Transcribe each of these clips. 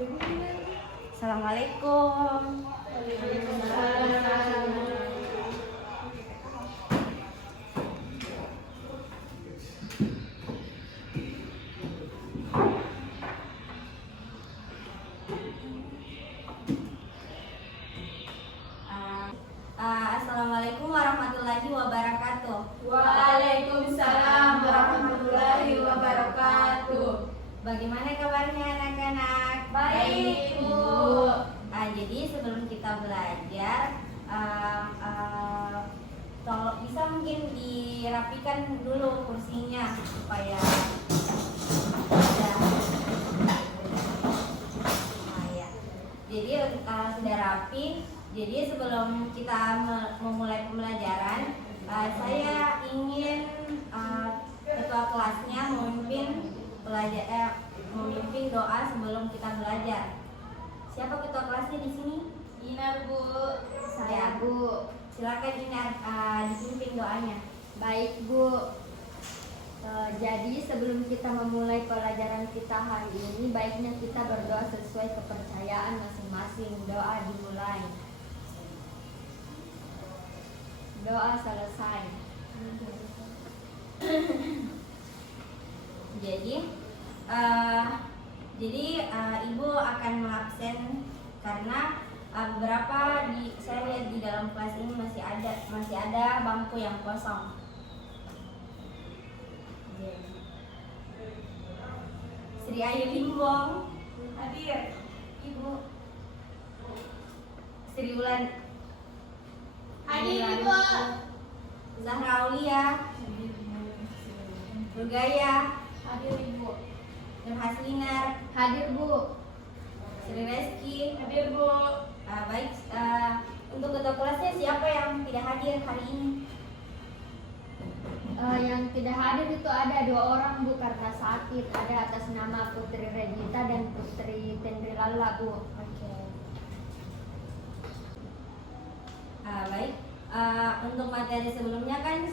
Assalamualaikum. Assalamualaikum warahmatullahi wabarakatuh. Waalaikumsalam warahmatullahi wabarakatuh. Bagaimana kabarnya anak-anak? Baik, Bu. Jadi sebelum kita belajar, tolong bisa mungkin dirapikan dulu kursinya supaya ada. Ya. Jadi kalau sudah rapi, jadi sebelum kita memulai pembelajaran, saya ingin ketua kelasnya memimpin doa sebelum kita belajar. Siapa ketua kelasnya di sini? Inar, Bu. Saya, Bu. Silakan Inar dipimpin doanya. Baik, Bu. Jadi sebelum kita memulai pelajaran kita hari ini, baiknya kita berdoa sesuai kepercayaan masing-masing. Doa dimulai. Doa selesai. Jadi Ibu akan mengabsen karena beberapa saya lihat di dalam kelas ini masih ada bangku yang kosong. Sri Ayu Limbong Hadir. Ibu. Sri Wulan Hadir, Ibu. Zahra Aulia Rugaya Hadir, Ibu. Nur Haslinar Hadir, Bu. Sri Reski. Hadir, Bu. Baik, untuk ketua kelasnya siapa yang tidak hadir hari ini? Yang tidak hadir itu ada 2 orang, Bu, karena sakit. Ada atas nama Putri Regita dan Putri Tendri Lala, Bu. Oke. Baik, untuk materi sebelumnya kan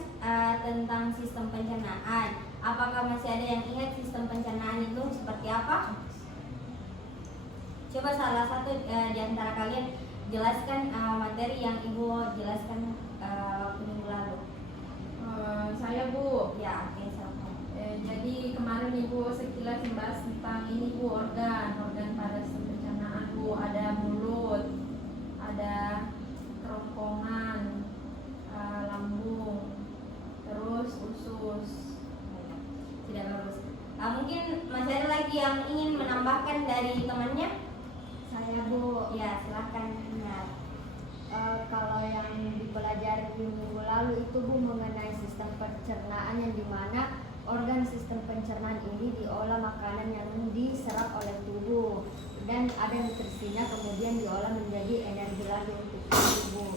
tentang sistem pencernaan. Apakah masih ada yang ingat sistem pencernaan itu seperti apa? Coba salah satu di antara kalian jelaskan materi yang Ibu jelaskan waktu minggu lalu. Saya, Bu. Ya, oke, silakan. Jadi kemarin Ibu sekilas membahas tentang ini, Bu, organ pada sistem pencernaan, Bu. Ada mulut, ada kerongkongan, lambung, terus usus. Tidak bagus. Mungkin masih ada lagi yang ingin menambahkan dari temannya? Saya, Bu. Ya, silakan. Nah, Kalau yang dipelajari di minggu lalu itu, Bu, mengenai sistem pencernaan, yang dimana organ sistem pencernaan ini diolah makanan yang diserap oleh tubuh dan ada nutrisinya, kemudian diolah menjadi energi lagi untuk tubuh.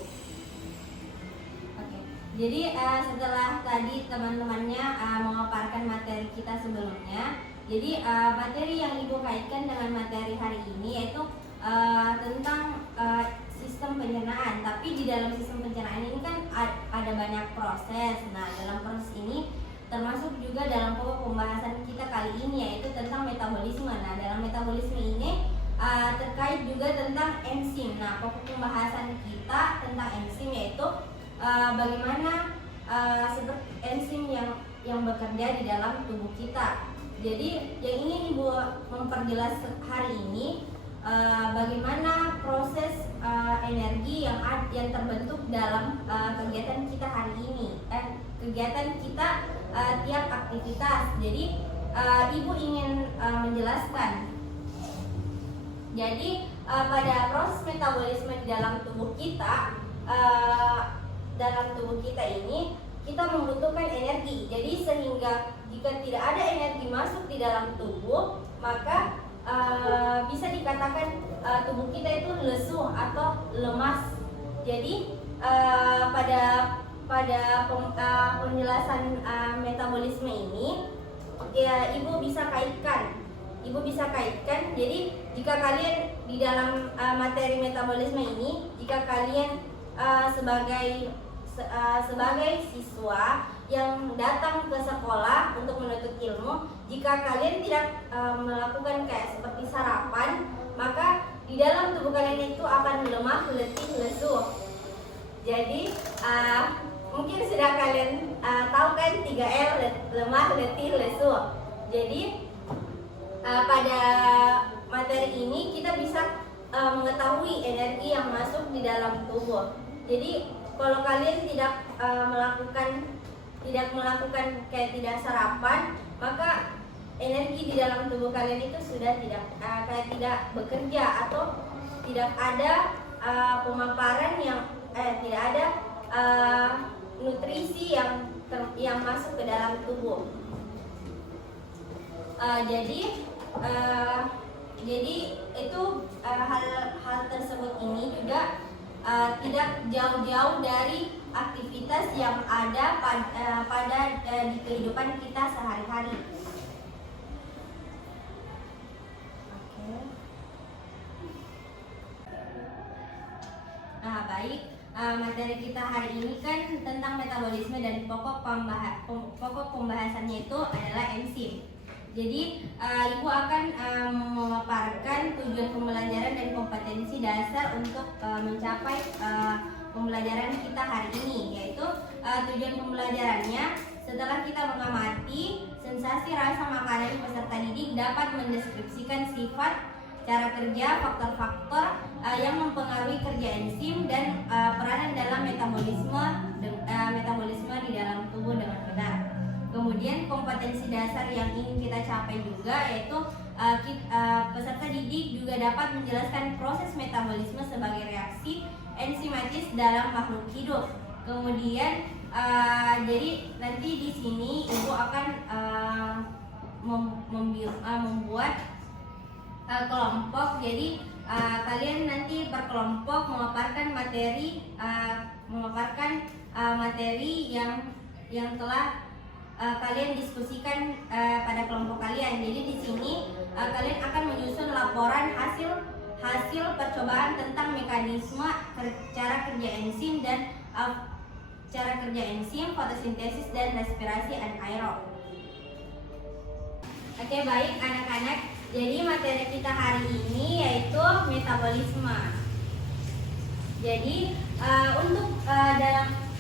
oke. Jadi setelah tadi teman-temannya memaparkan materi kita sebelumnya, jadi materi yang Ibu kaitkan dengan materi hari ini yaitu tentang sistem pencernaan. Tapi di dalam sistem pencernaan ini kan ada banyak proses. Nah, dalam proses ini termasuk juga dalam pokok pembahasan kita kali ini yaitu tentang metabolisme. Nah, dalam metabolisme ini terkait juga tentang enzim. Nah, pokok pembahasan kita tentang enzim yaitu bagaimana seperti enzim yang bekerja di dalam tubuh kita. Jadi yang ingin Ibu memperjelas hari ini bagaimana proses energi yang terbentuk dalam kegiatan kita hari ini, kegiatan kita tiap aktivitas. Jadi Ibu ingin menjelaskan. Jadi pada proses metabolisme di dalam tubuh kita, ini kita membutuhkan energi. Jadi sehingga jika tidak ada energi masuk di dalam tubuh, maka bisa dikatakan tubuh kita itu lesu atau lemas. Jadi pada penjelasan metabolisme ini ya Ibu bisa kaitkan. Jadi jika kalian di dalam materi metabolisme ini, jika kalian sebagai siswa yang datang ke sekolah untuk menuntut ilmu, jika kalian tidak melakukan kayak seperti sarapan, maka dalam tubuh kalian itu akan lemah, letih, lesu. Jadi mungkin sudah kalian tahu kan 3L, lemah, letih, lesu. Jadi pada materi ini kita bisa mengetahui energi yang masuk di dalam tubuh. Jadi kalau kalian tidak melakukan kayak tidak sarapan, maka energi di dalam tubuh kalian itu sudah tidak bekerja, atau tidak ada pemaparan tidak ada nutrisi yang masuk ke dalam tubuh. Jadi itu hal tersebut ini juga tidak jauh-jauh dari aktivitas yang ada pada di kehidupan kita sehari-hari. Nah, baik, materi kita hari ini kan tentang metabolisme, dan pokok pembahasannya itu adalah enzim. Jadi Ibu akan memaparkan tujuan pembelajaran dan kompetensi dasar untuk mencapai pembelajaran kita hari ini, yaitu tujuan pembelajarannya setelah kita mengamati sensasi rasa makanan peserta didik dapat mendeskripsikan sifat, cara kerja, faktor-faktor yang mempengaruhi kerja enzim dan peranan dalam metabolisme di dalam tubuh dengan benar. Kemudian kompetensi dasar yang ingin kita capai juga yaitu peserta didik juga dapat menjelaskan proses metabolisme sebagai reaksi enzimatis dalam makhluk hidup. Kemudian jadi nanti di sini Ibu akan membuat kelompok. Jadi kalian nanti berkelompok memaparkan materi yang telah kalian diskusikan pada kelompok kalian. Jadi di sini kalian akan menyusun laporan hasil percobaan tentang mekanisme cara kerja enzim dan cara kerja enzim, fotosintesis dan respirasi anaerob. Oke, baik anak-anak. Jadi materi kita hari ini yaitu metabolisme. Jadi untuk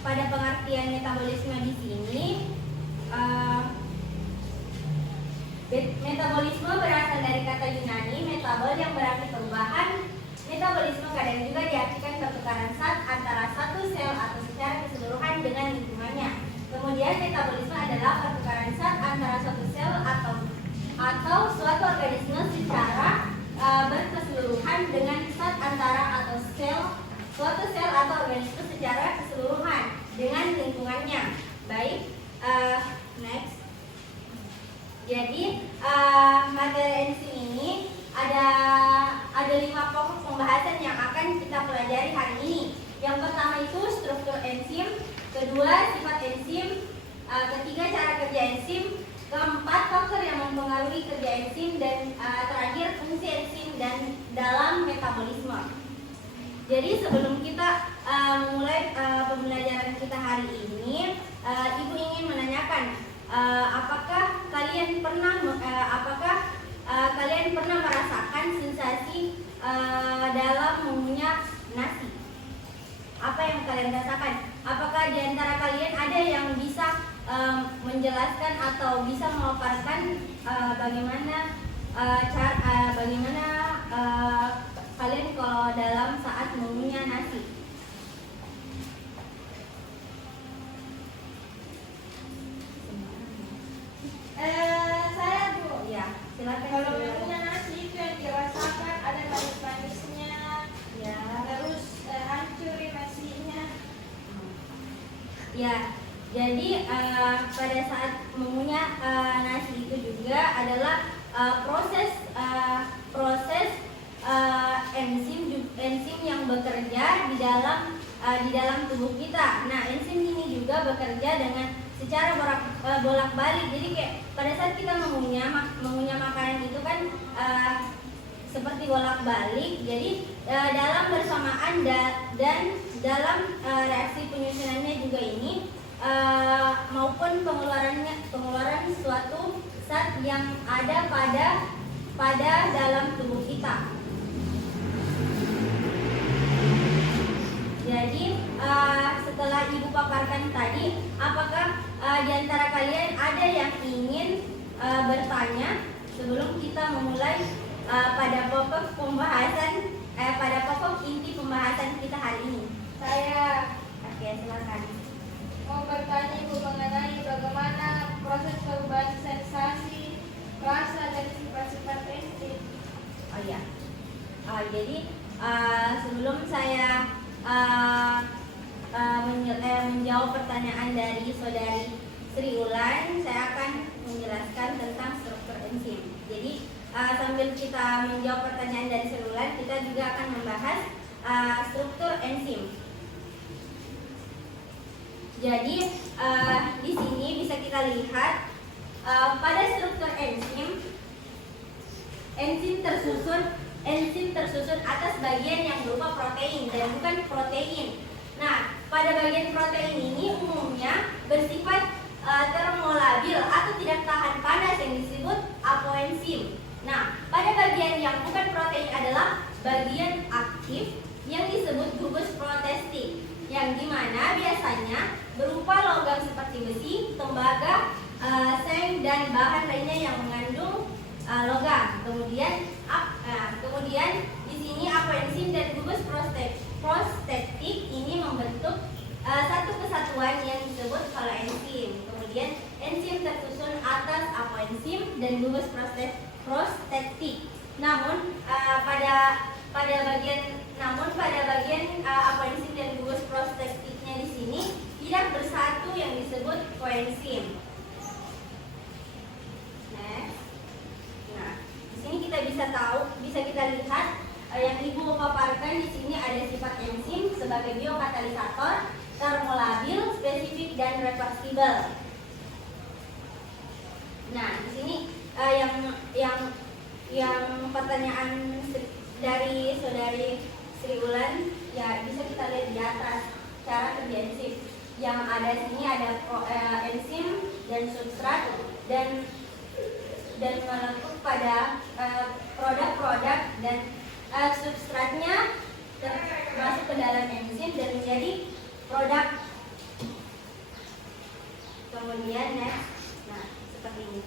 pada pengertian metabolisme di sini, metabolisme berasal dari kata Yunani metabol yang berarti perubahan. Metabolisme kadang juga diartikan pertukaran zat antara satu sel atau secara keseluruhan dengan lingkungannya. Kemudian metabolisme adalah pertukaran zat antara suatu sel atau suatu organisme secara berkeseluruhan dengan zat antara suatu sel atau organisme secara keseluruhan dengan lingkungannya. Baik, next. Jadi materi enzim ini ada 5 pokok pembahasan yang akan kita pelajari hari ini. Yang pertama itu struktur enzim, kedua sifat enzim, ketiga cara kerja enzim, keempat faktor yang mempengaruhi kerja enzim, dan terakhir fungsi enzim dan dalam metabolisme. Jadi sebelum kita mulai pembelajaran kita hari ini, Ibu ingin menanyakan, apakah kalian pernah merasakan sensasi dalam mengunyah nasi? Apa yang kalian rasakan? Apakah di antara kalian ada yang bisa menjelaskan atau bisa memaparkan bagaimana kalian kalau dalam saat mengunyah nasi? Saya Bu. Ya, silakan. Kalau mengunyah nasi itu yang dirasakan ada manis-manisnya, Ya. terus hancur nasinya. Ya, jadi pada saat mengunyah nasi itu juga adalah proses enzim yang bekerja di dalam tubuh kita. Nah, enzim ini juga bekerja dengan secara bolak-balik. Jadi kayak pada saat kita mengunyah makanan itu kan seperti bolak-balik. Jadi dalam bersamaan dan dalam reaksi penyusunannya juga ini maupun pengeluaran suatu zat yang ada pada dalam tubuh kita. jadi setelah Ibu paparkan tadi, apakah di antara kalian ada yang ingin bertanya sebelum kita memulai pada pokok pembahasan, pada pokok inti pembahasan kita hari ini? Saya Oke, silakan. mau bertanya Ibu mengenai bagaimana proses perubahan sensasi, rasa, dan sifat-sifat enzim. Oh iya. Jadi sebelum saya menjawab pertanyaan dari saudari Sri Ulan, saya akan menjelaskan tentang struktur enzim. Jadi sambil kita menjawab pertanyaan dari Sri Ulan, kita juga akan membahas struktur enzim. Jadi di sini bisa kita lihat pada struktur enzim tersusun atas bagian yang berupa protein dan bukan protein. Nah, pada bagian protein ini umumnya bersifat termolabil atau tidak tahan panas yang disebut apoenzim. Nah, pada bagian yang bukan protein adalah bagian aktif yang disebut gugus protestik, yang dimana biasanya berupa logam seperti besi, tembaga, seng, dan bahan lainnya yang mengandung logam. Kemudian di sini apoenzim dan gugus prostetik ini membentuk satu kesatuan yang disebut koloenzim. Kemudian enzim tersusun atas apoenzim dan gugus prostetik. Namun pada bagian apoenzim dan gugus prostetiknya di sini tidak bersatu yang disebut koenzim. Nah, di sini kita bisa kita lihat yang Ibu paparkan di sini ada sifat enzim sebagai biokatalisator, termolabil, spesifik, dan reversibel. Nah, di sini yang pertanyaan dari saudari Sri Ulan, ya bisa kita lihat di atas cara kerja enzim. Yang ada di sini ada enzim dan substrat dan melengkung pada produk-produk dan substratnya masuk ke dalam enzim dan menjadi produk. Kemudian next, nah seperti ini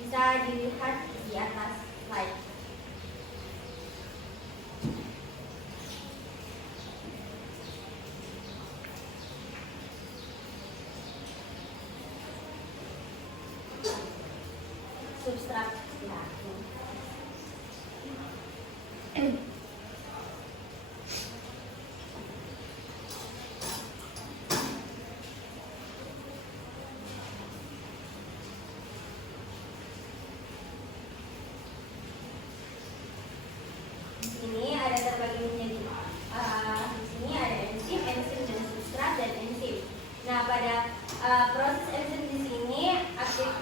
bisa dilihat di atas slide. Substrat ya. Ini ada terbagi menjadi di sini ada enzim dan substrat dan enzim. Nah, pada proses enzim di sini aktif,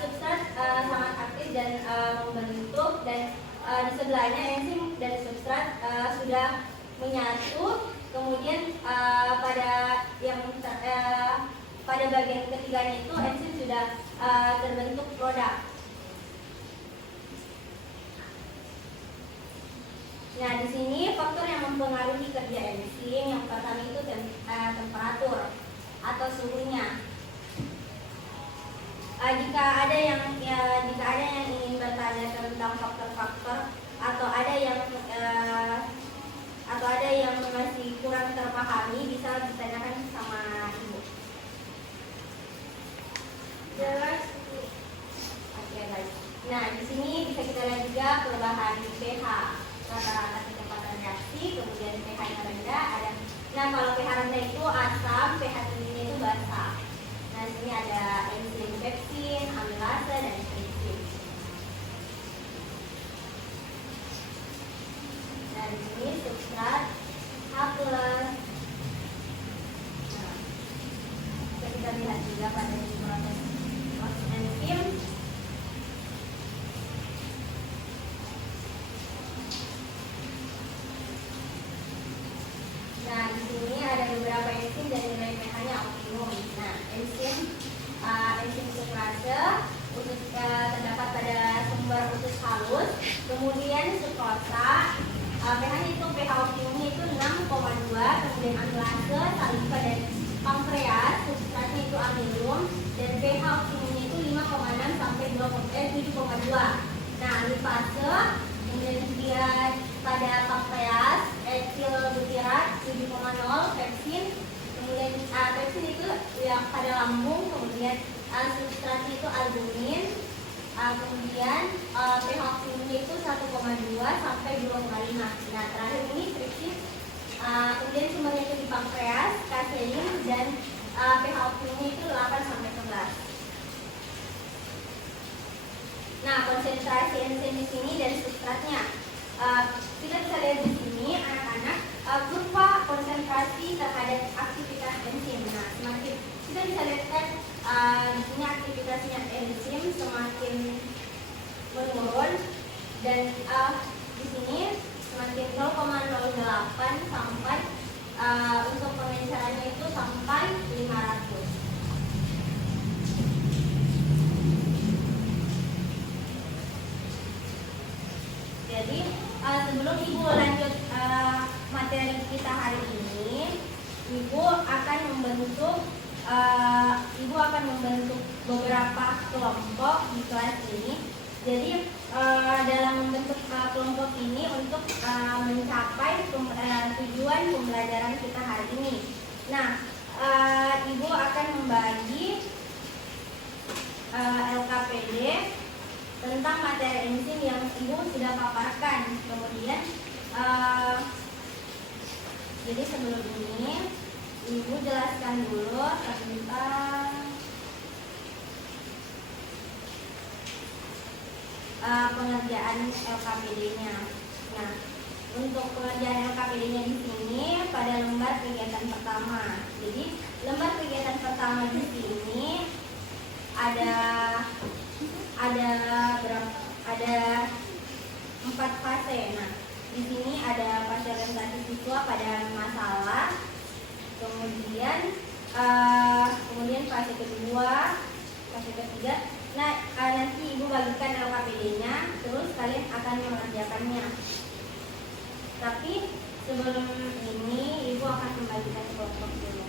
substrat sangat aktif dan membentuk, dan di sebelahnya enzim dan substrat sudah menyatu. Kemudian pada bagian ketiganya itu enzim sudah terbentuk produk. Nah, di sini faktor yang mempengaruhi kerja enzim yang pertama itu temperatur atau suhunya. Jika ada yang ingin bertanya tentang faktor-faktor atau ada yang masih kurang terpahami, bisa ditanyakan sama Ibu. Jelas. Oke, baik. Nah, di sini bisa kita lihat juga perubahan pH, rata-rata kecepatan reaksi, kemudian pH yang rendah ada. Nah, kalau pH rendah itu asam, pH tingginya itu basa. Nah, di sini ada enzim pepsin, amilase, dan enzim. Nah, di sini substrat H+. Nah, kita lihat juga pada proses enzim. Nah, di sini ada beberapa enzim dan nilai pH-nya optimum. Nah, enzim sukrase terdapat pada sumber usus halus, kemudian sukrosa pH-nya itu pH optimumnya itu 6,2, kemudian amilase, saliva dan pankreas, substratnya itu amilum, dan pH optimumnya itu 5,6 sampai 7,2. Nah, lipase, kemudian dia pada pankreas, etil butirat 7,0, pepsin, kemudian pepsin itu yang pada lambung, kemudian substratnya itu albumin, kemudian pH optimumnya itu 1,2 sampai 2,5. Nah, terakhir ini tripsin, kemudian sumbernya itu di pankreas, kasein, dan pH optimumnya itu 8 sampai 11. Nah, konsentrasi enzim di sini dan substratnya. Kita bisa lihat di sini anak-anak kurva konsentrasi terhadap aktivitas enzim. Nah, semakin kita bisa lihat kan di sini aktivitasnya enzim semakin menurun, dan di sini semakin 0,08 sampai untuk pengencerannya itu sampai 500. Jadi sebelum Ibu lanjut materi kita hari ini, Ibu akan membentuk beberapa kelompok di kelas ini. Jadi dalam membentuk kelompok ini untuk mencapai tujuan pembelajaran kita hari ini. Nah, Ibu akan membagi LKPD tentang materi enzim yang Ibu sudah paparkan. Kemudian jadi sebelum ini Ibu jelaskan dulu tentang pengerjaan LKPD-nya. Nah, untuk pengerjaan LKPD-nya di sini pada lembar kegiatan pertama. Jadi lembar kegiatan pertama di sini ada 4 fase. Nah, di sini ada fase orientasi siswa pada masalah, kemudian fase kedua, fase ketiga. Nah, nanti Ibu bagikan LKPD-nya, terus kalian akan mengerjakannya. Tapi sebelum ini Ibu akan membagikan kelompok dulu.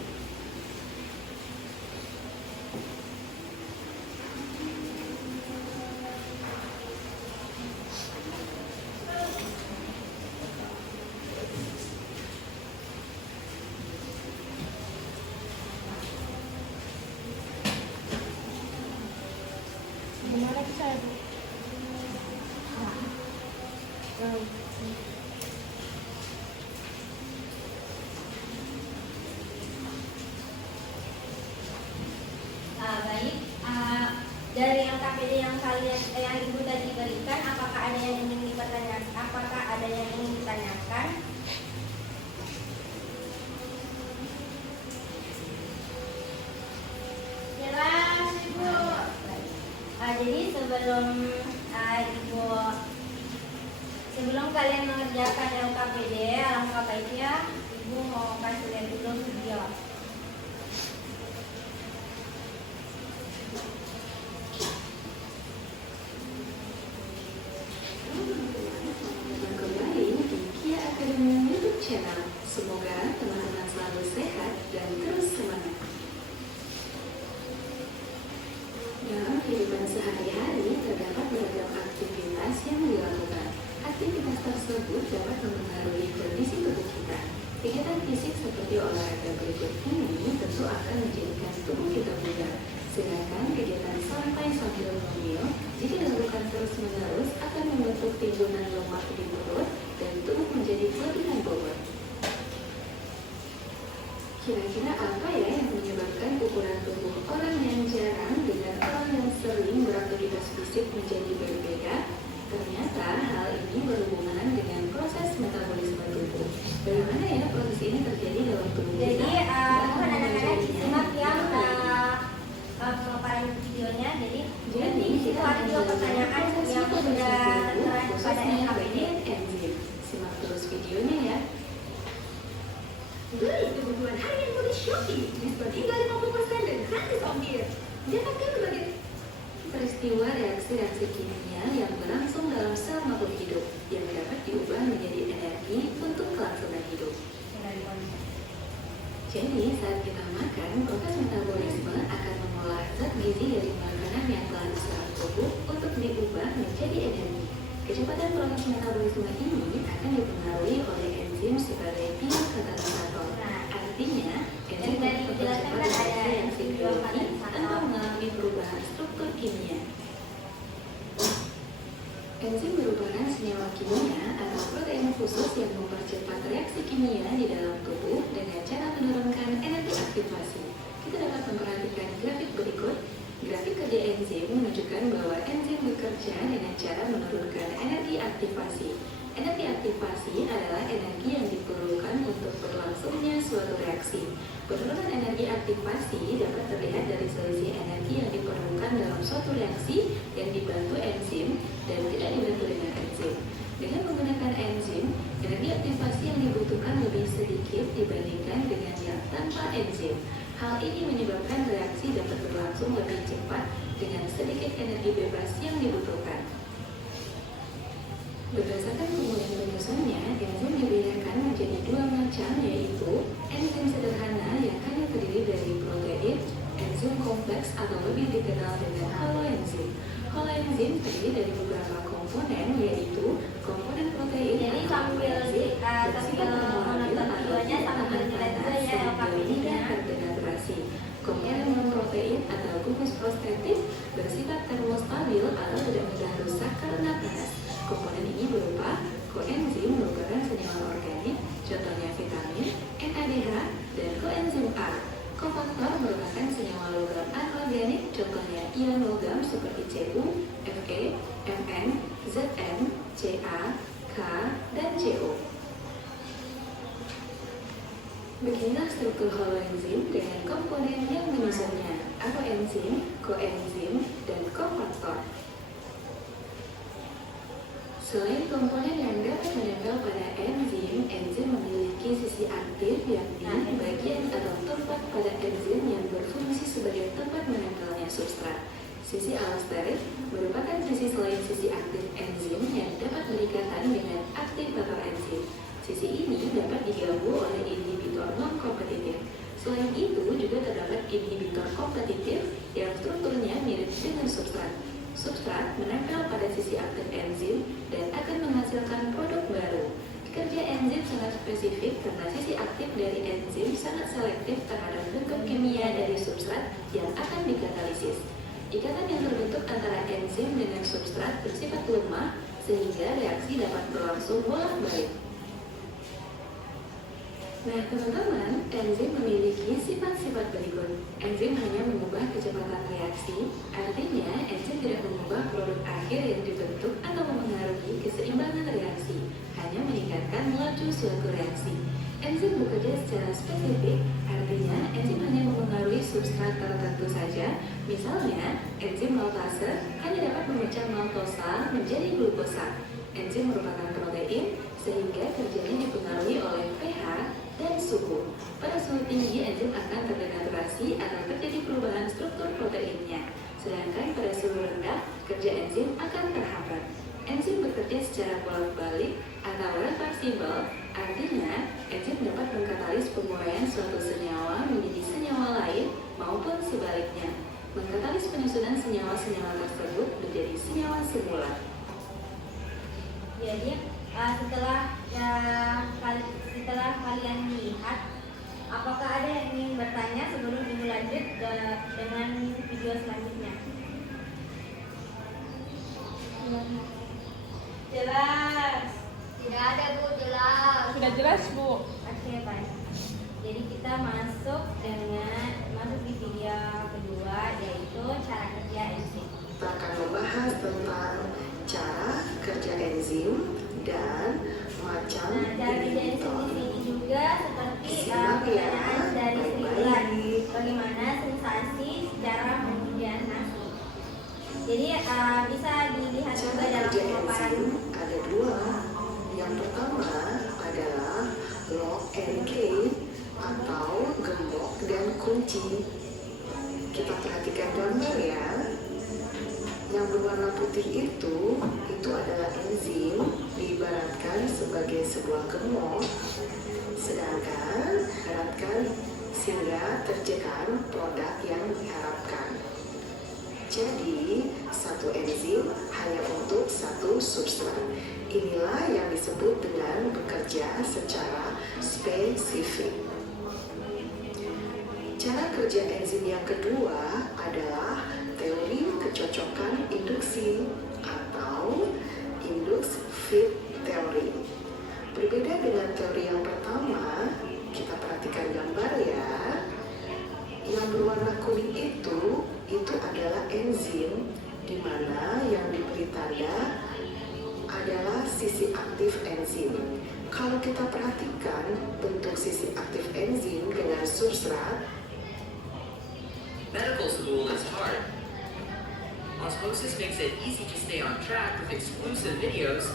Dari LKPD yang Ibu tadi berikan, apakah ada yang ingin dipertanyakan? Apakah ada yang ingin ditanyakan? Jelas, Ibu. Jadi sebelum kalian mengerjakan LKPD, alangkah baiknya Ibu mau kasih lihat dulu video. Channel. Semoga teman-teman selalu sehat dan terus semangat. Dalam kehidupan sehari-hari terdapat beragam aktivitas yang dilakukan. Aktivitas tersebut dapat mempengaruhi kondisi tubuh kita. Kegiatan fisik seperti olahraga berikut ini tentu akan menjadikan tubuh kita bugar. Sedangkan kegiatan santai sambil ngemil jika dilakukan terus-menerus akan membentuk timbunan lemak di perut dan tubuh menjadi kelebihan bobot. Kira-kira apa ya yang menyebabkan ukuran tubuh orang yang jarang dengan orang yang sering beraktivitas fisik menjadi berbeda? Ternyata hal ini berhubungan dengan proses metabolisme tubuh. Bagaimana ya proses ini terjadi dalam tubuh kita? Jadi mohon anak-anak disimak yang pemaparan videonya. Jadi itu ada 2 pertanyaan yang sudah tertera pada LKPD. Simak terus videonya ya. Beli kebutuhan harian dari Shopee, diskon hingga 50% dan gratis ongkir. Dapatkan berbagai Peristiwa reaksi-reaksi kimia yang berlangsung dalam sel makhluk hidup yang dapat diubah menjadi energi saat kita makan, proses metabolisme akan mengolah zat gizi dari makanan yang telah diserap tubuh untuk diubah menjadi energi. Kecepatan proses metabolisme ini akan dipengaruhi oleh enzim sebagai biokatalisator. Artinya, enzim dapat mempercepat reaksi biologi tanpa mengalami perubahan struktur kimia. Enzim merupakan senyawa kimia atau protein khusus yang mempercepat reaksi kimia di dalam tubuh dengan cara menurunkan energi aktivasi. Kita dapat memperhatikan grafik berikut. Grafik kerja enzim menunjukkan bahwa enzim bekerja dengan cara menurunkan energi aktivasi. Energi aktivasi adalah energi yang diperlukan untuk berlangsungnya suatu reaksi. Penurunan energi aktivasi dapat terlihat dari selisih energi yang diperlukan dalam suatu reaksi yang dibantu enzim dan tidak dibantu dengan enzim. Dengan menggunakan enzim, energi aktivasi yang dibutuhkan lebih sedikit dibandingkan dengan yang tanpa enzim. Hal ini menyebabkan reaksi dapat berlangsung lebih cepat dengan sedikit energi bebas yang dibutuhkan. Berdasarkan kemudian penyusunnya, enzim dibedakan menjadi dua macam, yaitu enzim sederhana yang hanya terdiri dari protein, enzim kompleks atau lebih dikenal dengan haloenzim. Haloenzim terdiri dari beberapa komponen, yaitu komponen protein. Jadi sambil menonton videonya sambil dilihat juga ya LKP-nya. Komponen non-protein atau gugus prostetik bersifat termostabil atau tidak mudah rusak karena panas. Komponen ini berupa koenzim merupakan senyawa organik, contohnya vitamin, NADH, dan koenzim A. Kofaktor merupakan senyawa logam anorganik, contohnya ion logam seperti Cu, Fe, Mn, Zn, Ca, K, dan Co. Beginilah struktur haloenzim dengan komponen yang menyusunnya: aroenzim, koenzim, dan kofaktor. Selain komponen yang dapat menempel pada enzim, enzim memiliki sisi aktif yakni bagian atau tempat pada enzim yang berfungsi sebagai tempat menempelnya substrat. Sisi allosterik merupakan sisi selain sisi aktif enzim yang dapat berikatan dengan aktivator enzim. Sisi ini dapat diganggu oleh inhibitor non-kompetitif. Selain itu, juga terdapat inhibitor kompetitif yang strukturnya mirip dengan substrat. Substrat menempel pada sisi aktif enzim dan akan menghasilkan produk baru. Kerja enzim sangat spesifik karena sisi aktif dari enzim sangat selektif terhadap bentuk kimia dari substrat yang akan dikatalisis. Ikatan yang terbentuk antara enzim dengan substrat bersifat lemah sehingga reaksi dapat berlangsung bolak-balik. Nah teman-teman, enzim memiliki sifat-sifat berikut. Enzim hanya mengubah kecepatan reaksi, artinya enzim tidak mengubah produk akhir yang dibentuk atau memengaruhi keseimbangan reaksi, hanya meningkatkan laju suatu reaksi. Enzim bekerja secara spesifik, artinya enzim hanya memengaruhi substrat tertentu saja. Misalnya, enzim maltase hanya dapat memecah maltosa menjadi glukosa. Enzim merupakan protein, sehingga kerjanya dipengaruhi oleh pH dan suhu. Pada suhu tinggi, enzim akan terdenaturasi atau terjadi perubahan struktur proteinnya. Sedangkan pada suhu rendah, kerja enzim akan terhambat. Enzim bekerja secara bolak-balik atau reversibel, artinya enzim dapat mengkatalis penguraian suatu senyawa menjadi senyawa lain maupun sebaliknya, mengkatalis penyusunan senyawa-senyawa tersebut menjadi senyawa semula. Jadi setelah kalian lihat, apakah ada yang ingin bertanya sebelum ibu lanjut dengan video selanjutnya? Jelas. Tidak ada Bu, jelas. Sudah jelas Bu. Oke, baik. Jadi kita masuk di video kedua, yaitu cara kerja enzim. Kita akan membahas tentang cara kerja enzim dan macam Nah, cara kerja enzim di sini juga seperti Simak ya, pertanyaan dari Sri Wulan. baik-baik. Bagaimana sensasi secara pengujian nasi? Jadi bisa dilihat juga Cara dalam kerja pemaparan. enzim ada dua. Yang pertama adalah lock and key atau gembok dan kunci. Kita perhatikan gambar ya. Yang berwarna putih itu adalah enzim, diibaratkan sebagai sebuah gembok. Sedangkan sehingga terciptakan produk yang diharapkan. Jadi, satu enzim hanya untuk satu substrat. Inilah yang disebut dengan bekerja secara spesifik. Cara kerja enzim yang kedua adalah teori kecocokan induksi atau induced feed theory. Berbeda dengan teori yang pertama, kita perhatikan gambar ya. Yang berwarna kuning itu adalah enzim, di mana yang diberi tanda adalah sisi aktif enzim. Kalau kita perhatikan bentuk sisi aktif enzim dengan substrat, Medical school is hard. Osmosis makes it easy to stay on track with exclusive videos,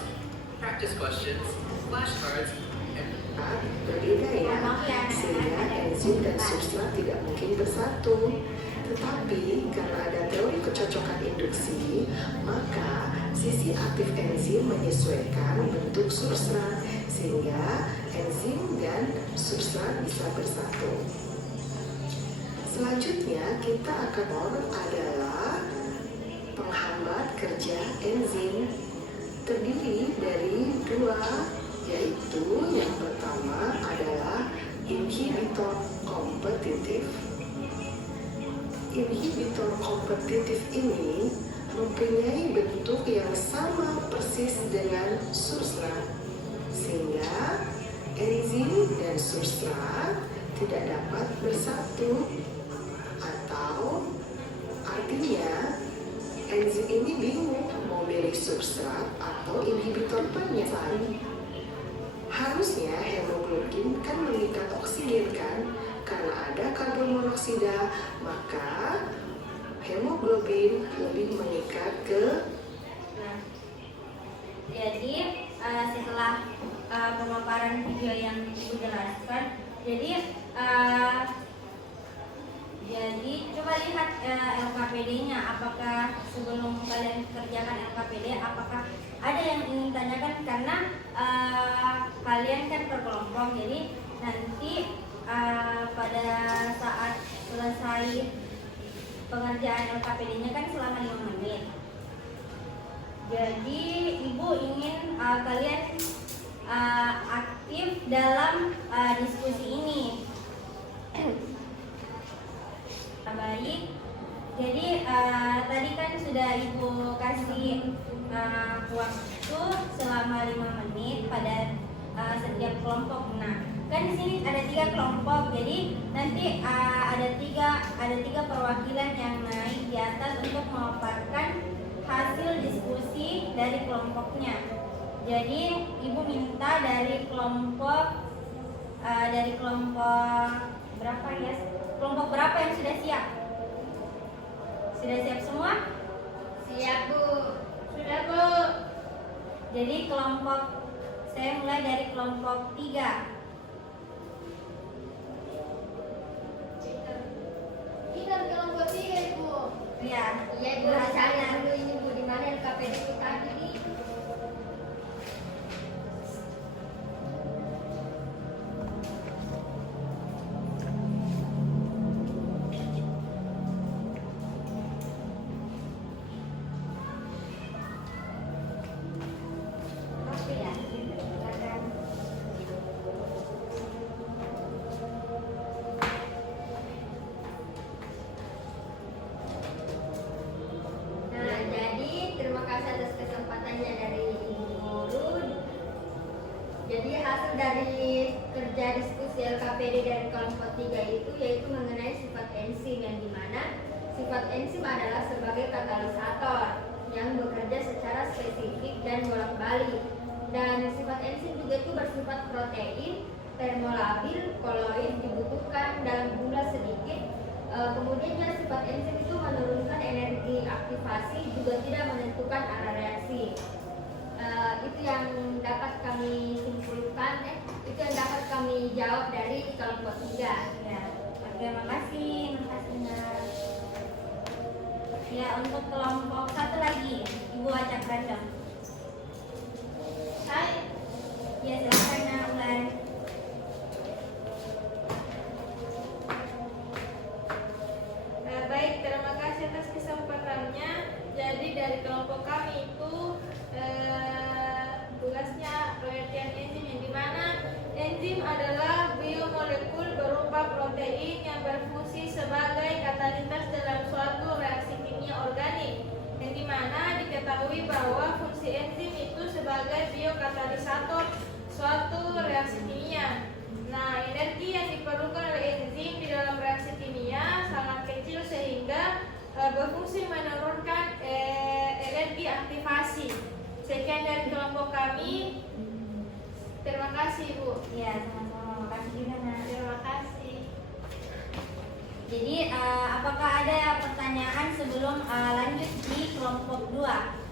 practice questions, flashcards, and berbeda ya, sehingga enzim dan substrat tidak mungkin bersatu. Tetapi karena ada teori kecocokan induksi, maka sisi aktif enzim menyesuaikan bentuk substrat sehingga enzim dan substrat bisa bersatu. Selanjutnya kita akan adalah penghambat kerja enzim, terdiri dari dua, yaitu yang pertama adalah inhibitor kompetitif. Inhibitor kompetitif ini mempunyai bentuk yang sama persis dengan substrat, sehingga enzim dan substrat tidak dapat bersatu, atau artinya enzim ini bingung mau milih substrat atau inhibitor penyertaan. Harusnya hemoglobin kan mengikat oksigen kan, karena ada karbon monoksida, maka hemoglobin lebih mengikat ke. Jadi setelah pemaparan video yang Ibu jelaskan, jadi coba lihat LKPD-nya. Apakah sebelum kalian kerjakan LKPD, apakah ada yang ingin tanyakan? Karena kalian kan berkelompok, jadi nanti pada saat selesai pengerjaan LKPD-nya kan selama 5 menit. Jadi Ibu ingin kalian aktif dalam diskusi ini. Baik, jadi tadi kan sudah Ibu kasih waktu selama 5 menit pada setiap kelompok. Nah, kan di sini ada 3 kelompok, jadi nanti ada tiga perwakilan yang naik di atas untuk memaparkan hasil diskusi dari kelompoknya. Jadi Ibu minta dari kelompok berapa ya? Kelompok berapa yang sudah siap? Sudah siap semua? Siap, Bu. Sudah, Bu. Jadi saya mulai dari kelompok 3. Kita kelompok 3, Bu. Ya, Iya Ibu, saya dulu ini Bu, di mana LKPD itu tadi? Oke ya. Silakan. Nah, jadi terima kasih atas kesempatannya dari Ibu Guru. Jadi hasil dari kerja diskusi LKPD dari kelompok 3 itu yaitu mengenai sifat enzim, yang dimana sifat enzim adalah sebagai katalisator yang bekerja secara spesifik dan bolak-balik. Dan sifat enzim juga itu bersifat protein, termolabil, koloid dibutuhkan dalam jumlah sedikit. Kemudian sifat enzim itu menurunkan energi aktivasi, juga tidak menentukan arah reaksi. Itu yang dapat kami simpulkan, itu yang dapat kami jawab dari kelompok 3. Ya, terima kasih Nak. Ya, untuk kelompok 1 lagi, Ibu acak random. Saya. Ya, silakan Nak, Ulan. sebagai biokatalisator suatu reaksi kimia. Nah, energi yang diperlukan oleh enzim di dalam reaksi kimia sangat kecil sehingga berfungsi menurunkan energi aktivasi. Sekian dari kelompok kami. Terima kasih, Bu. Ya, sama-sama. Makasih juga, Nak. Terima kasih. Jadi, apakah ada pertanyaan sebelum lanjut di kelompok 2?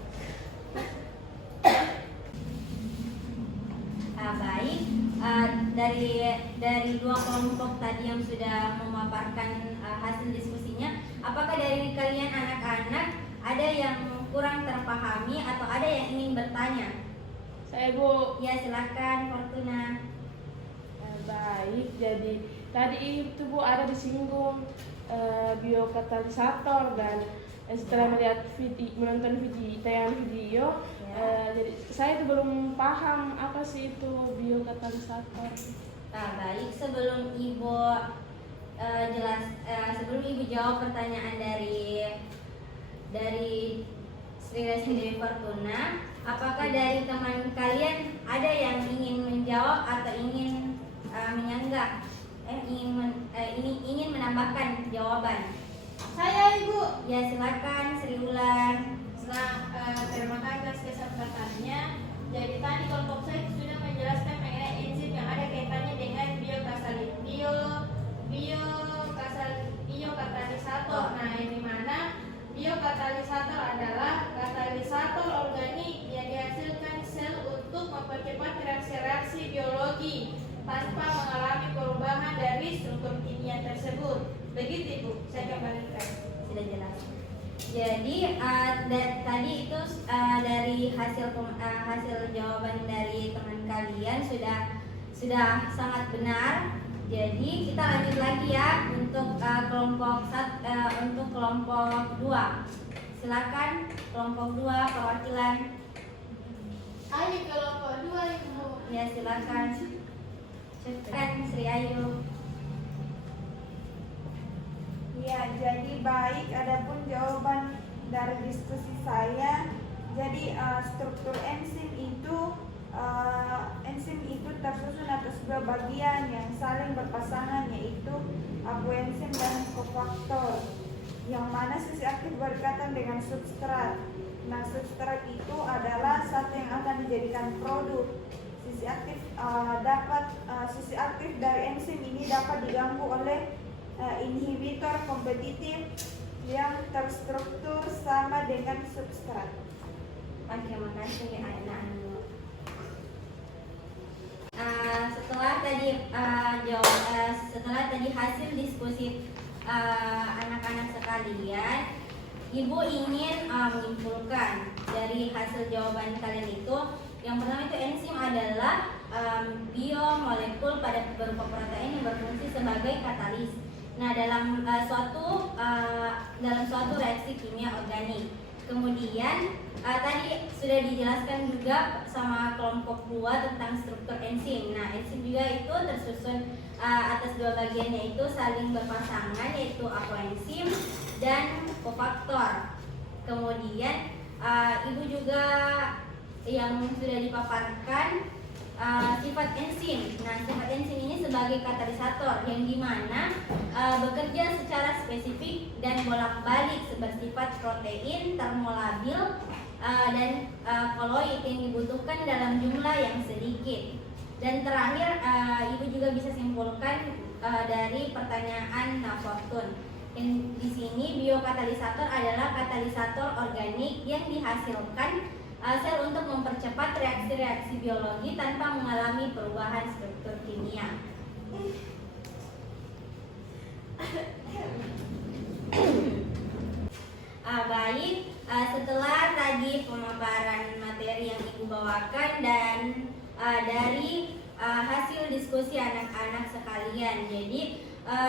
Baik, dari dua kelompok tadi yang sudah memaparkan hasil diskusinya, apakah dari kalian anak-anak ada yang kurang terpahami atau ada yang ingin bertanya? Saya, Bu. Ya, silakan Fortuna. Baik, jadi tadi itu Bu ada disinggung biokatalisator dan setelah melihat menonton tayangan video, jadi saya itu belum paham apa sih itu biokatalisator. Nah, baik, sebelum Ibu sebelum Ibu jawab pertanyaan dari Sri Resi Dewi Fortuna, apakah dari teman kalian ada yang ingin menjawab atau ingin menyanggah, ingin menambahkan jawaban? Saya, Ibu. Ya, silakan Sri Ulan. Nah, terima kasih atas kesempatannya. Jadi tadi kelompok saya sudah menjelaskan mengenai enzim yang ada kaitannya dengan biokatalisator. Nah, yang dimana biokatalisator adalah katalisator organik yang dihasilkan sel untuk mempercepat reaksi-reaksi biologi tanpa mengalami perubahan dari struktur kimia tersebut. Begitu, Ibu. Saya kembalikan. Sudah jelas. Jadi tadi itu dari hasil jawaban dari teman kalian sudah sangat benar. Jadi kita lanjut lagi ya untuk kelompok 2. Silakan kelompok 2 perwakilan. Ayo kelompok 2, Ibu. Ya, silakan. Sri Ayu. Ya, jadi baik, adapun jawaban dari diskusi saya. Jadi struktur enzim itu tersusun atas dua bagian yang saling berpasangan, yaitu apoenzim dan kofaktor, yang mana sisi aktif berkaitan dengan substrat. Nah, substrat itu adalah satu yang akan dijadikan produk. Sisi aktif dari enzim ini dapat diganggu oleh inhibitor kompetitif yang terstruktur sama dengan substrat. Oke, makasih anak-anak. Setelah tadi hasil diskusi anak-anak sekalian, Ibu ingin menyimpulkan dari hasil jawaban kalian itu. Yang pertama itu enzim adalah biomolekul pada berupa protein yang berfungsi sebagai katalis. Nah, dalam suatu reaksi kimia organik. Kemudian tadi sudah dijelaskan juga sama kelompok 2 tentang struktur enzim. Nah, enzim juga itu tersusun atas dua bagian, yaitu saling berpasangan, yaitu apoenzim dan kofaktor. Kemudian Ibu juga yang sudah dipaparkan sifat enzim. Nah, sifat enzim ini sebagai katalisator yang dimana bekerja secara spesifik dan bolak-balik bersifat protein, termolabil, dan koloid yang dibutuhkan dalam jumlah yang sedikit. Dan terakhir, Ibu juga bisa simpulkan dari pertanyaan Fortun. Di sini biokatalisator adalah katalisator organik yang dihasilkan sel untuk mempercepat reaksi-reaksi biologi tanpa mengalami perubahan struktur kimia. Baik, setelah tadi pemaparan materi yang Ibu bawakan dan dari hasil diskusi anak-anak sekalian, jadi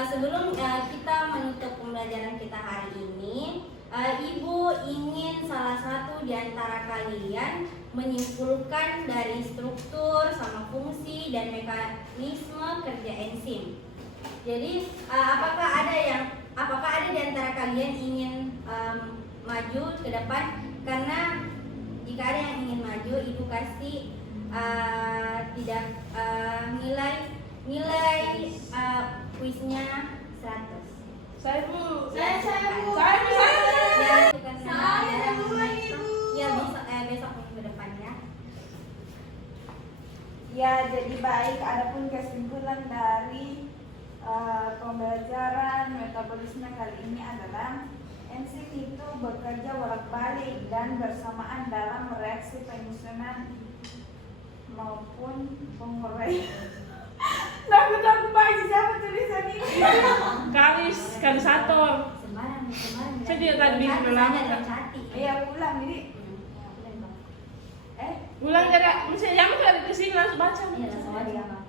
sebelum kita menutup pembelajaran kita hari ini, Ibu ingin salah satu di antara kalian menyimpulkan dari struktur sama fungsi dan mekanisme kerja enzim. Jadi apakah ada di antara kalian ingin maju ke depan? Karena jika ada yang ingin maju, ibu kasih tidak nilai kuisnya 100. Saya Bu. Saya Bu. Ya, itu kan Saya dulu Ibu. Ya besok minggu depan ya. Ya, jadi baik. Adapun kesimpulan dari pembelajaran metabolisme kali ini adalah enzim itu bekerja bolak-balik dan bersamaan dalam reaksi penyusunan maupun penguraian. Takut baca siapa tulisan ini? Kalisator. Sembarang. Saya juga tadi bilang dalam hati. Iya, ulang jadi. Ulang dari misalnya yang dari kesini langsung baca. Iya, langsung aja.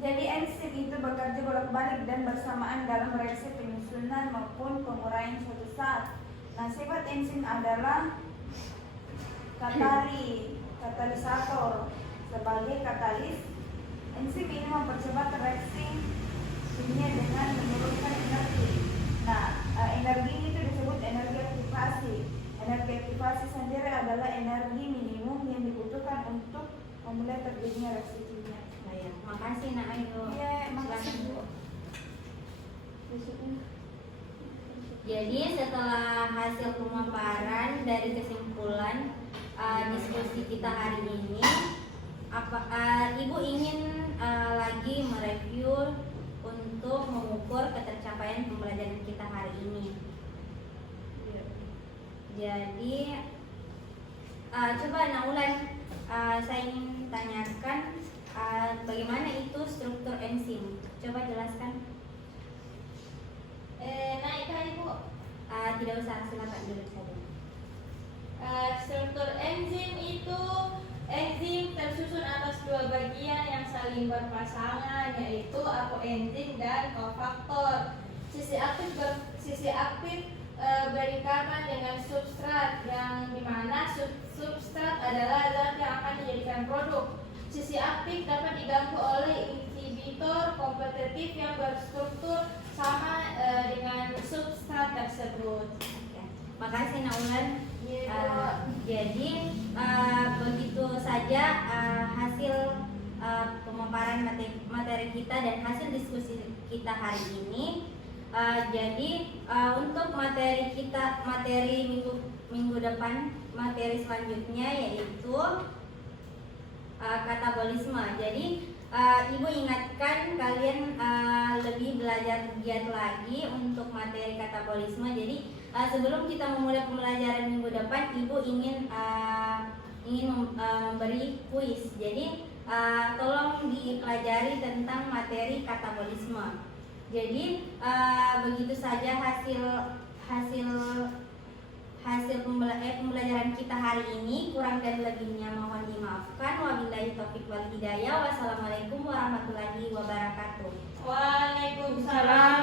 Jadi enzim itu bekerja bolak-balik dan bersamaan dalam reaksi penyusunan maupun penguraian suatu zat. Nah, sifat enzim adalah katalisator. Sebagai katalis, enzim ini mempercepat reaksi kimia dengan menurunkan energi. Nah, energi itu disebut energi aktivasi. Energi aktivasi sendiri adalah energi minimum yang dibutuhkan untuk memulai terjadinya reaksi kimia. Baik, makasih Nak Ayu. Iya, makasih Bu. Jadi setelah hasil pemaparan dari kesimpulan diskusi kita hari ini, Ibu ingin lagi mereview untuk mengukur ketercapaian pembelajaran kita hari ini. Jadi coba Naulan, saya ingin tanyakan bagaimana itu struktur enzim. Coba jelaskan. Naik kali Bu. Tidak usah, silakan dulu saja. Struktur enzim itu enzim tersusun atas dua bagian yang saling berpasangan, yaitu apoenzim dan kofaktor. Sisi aktif berikatan dengan substrat, yang dimana substrat adalah zat yang akan dijadikan produk. Sisi aktif dapat diganggu oleh inhibitor kompetitif yang berstruktur sama dengan substrat tersebut. Ya, makasih Naulan. Jadi begitu saja hasil pemaparan materi kita dan hasil diskusi kita hari ini. Jadi untuk materi minggu depan, materi selanjutnya yaitu katabolisme. Jadi Ibu ingatkan kalian lebih belajar giat lagi untuk materi katabolisme. Jadi sebelum kita memulai pembelajaran minggu depan, Ibu ingin memberi kuis. Jadi tolong dipelajari tentang materi katabolisme. Jadi begitu saja hasil pembelajaran kita hari ini. Kurang dan lebihnya mohon dimaafkan. Wabillahi taufiq wal hidayah. Wassalamualaikum warahmatullahi wabarakatuh. Waalaikumsalam